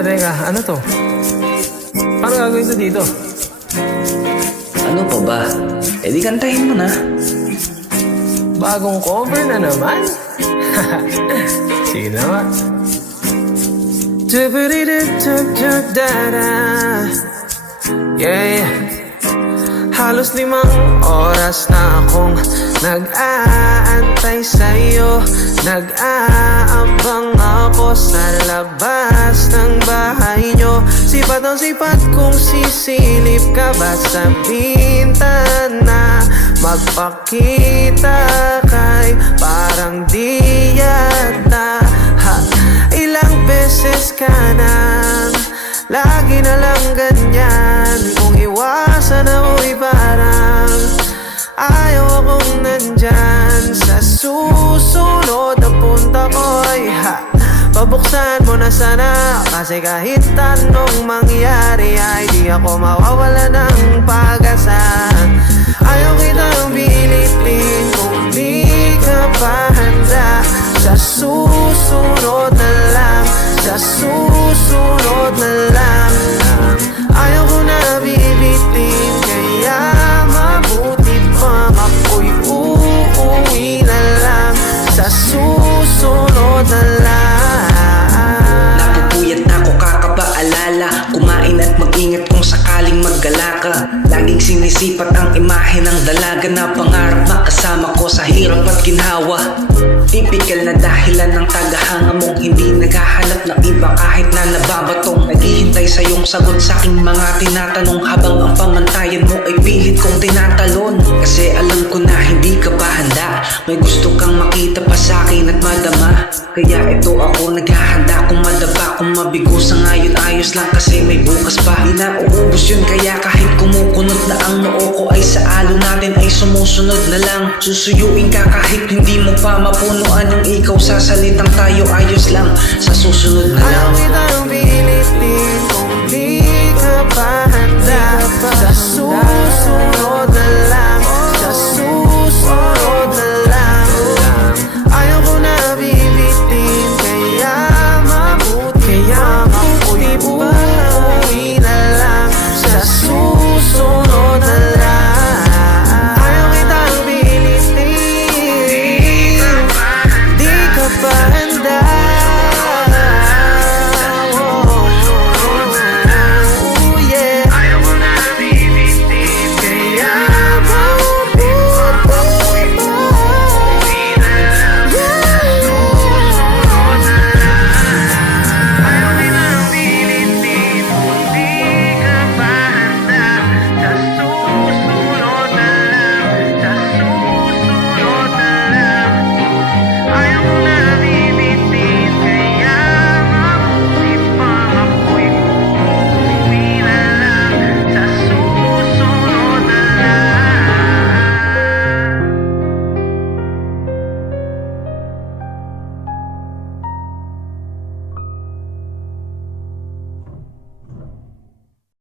Teka, ano to? Paano gagawin to dito? Ano pa ba? Eh di kantahin mo na. Bagong cover na naman? Sige naman. Yeah, yeah. Halos 5 oras na akong nag-aantay sa'yo. Nag-aabang ako sa labas ng bahay nyo. Sipat ang sipat kung sisilip ka ba sa bintana. Magpakita kay parang di yata. Ilang beses ka nang lagi na lang ganyan. Kung iwasan ako'y parang ayaw akong nandyan. Sa susunod na punta ko'y pabuksan mo na sana. Kasi kahit anong mangyari ay di ako mawawala ng pag-asa. Ayaw kitang pilitin kung di ka pa handa. Sa susunod na lang, sa susunod na lang. Ayaw ko na bibitin, kaya mabuti pang ako'y uuwi na lang. Sa susunod na lang. Napupuyat na ako kakapaalala. Kumain at mag-ingat kung sakaling maggala ka. Laging sinisipat ang imahe ng dalaga na pangarap makasama ko sa hirap at ginhawa. Tipikal na dahilan ng tagahanga mong hindi naghahanap ng iba kahit na nababatong. Naghihintay sa iyong sagot sa aking mga tinatanong habang ang pamantayan mo ay pilit kong tinatalon. Kasi alam ko na hindi ka pa handa. May gusto kang makita pa sa akin at madama. Kaya ito ako naghahanda kung madaba, kung mabigo sa ngayon ayos lang kasi may bukas pa. Di na uubos yun kaya kahit kumukunot na ang noo ko ay sa alo natin ay sumusunod na lang. Susuyuin ka kahit hindi mo pa mapunuan yung ikaw sa salitang tayo ayos lang. Sa susunod na lang. Ayaw kitang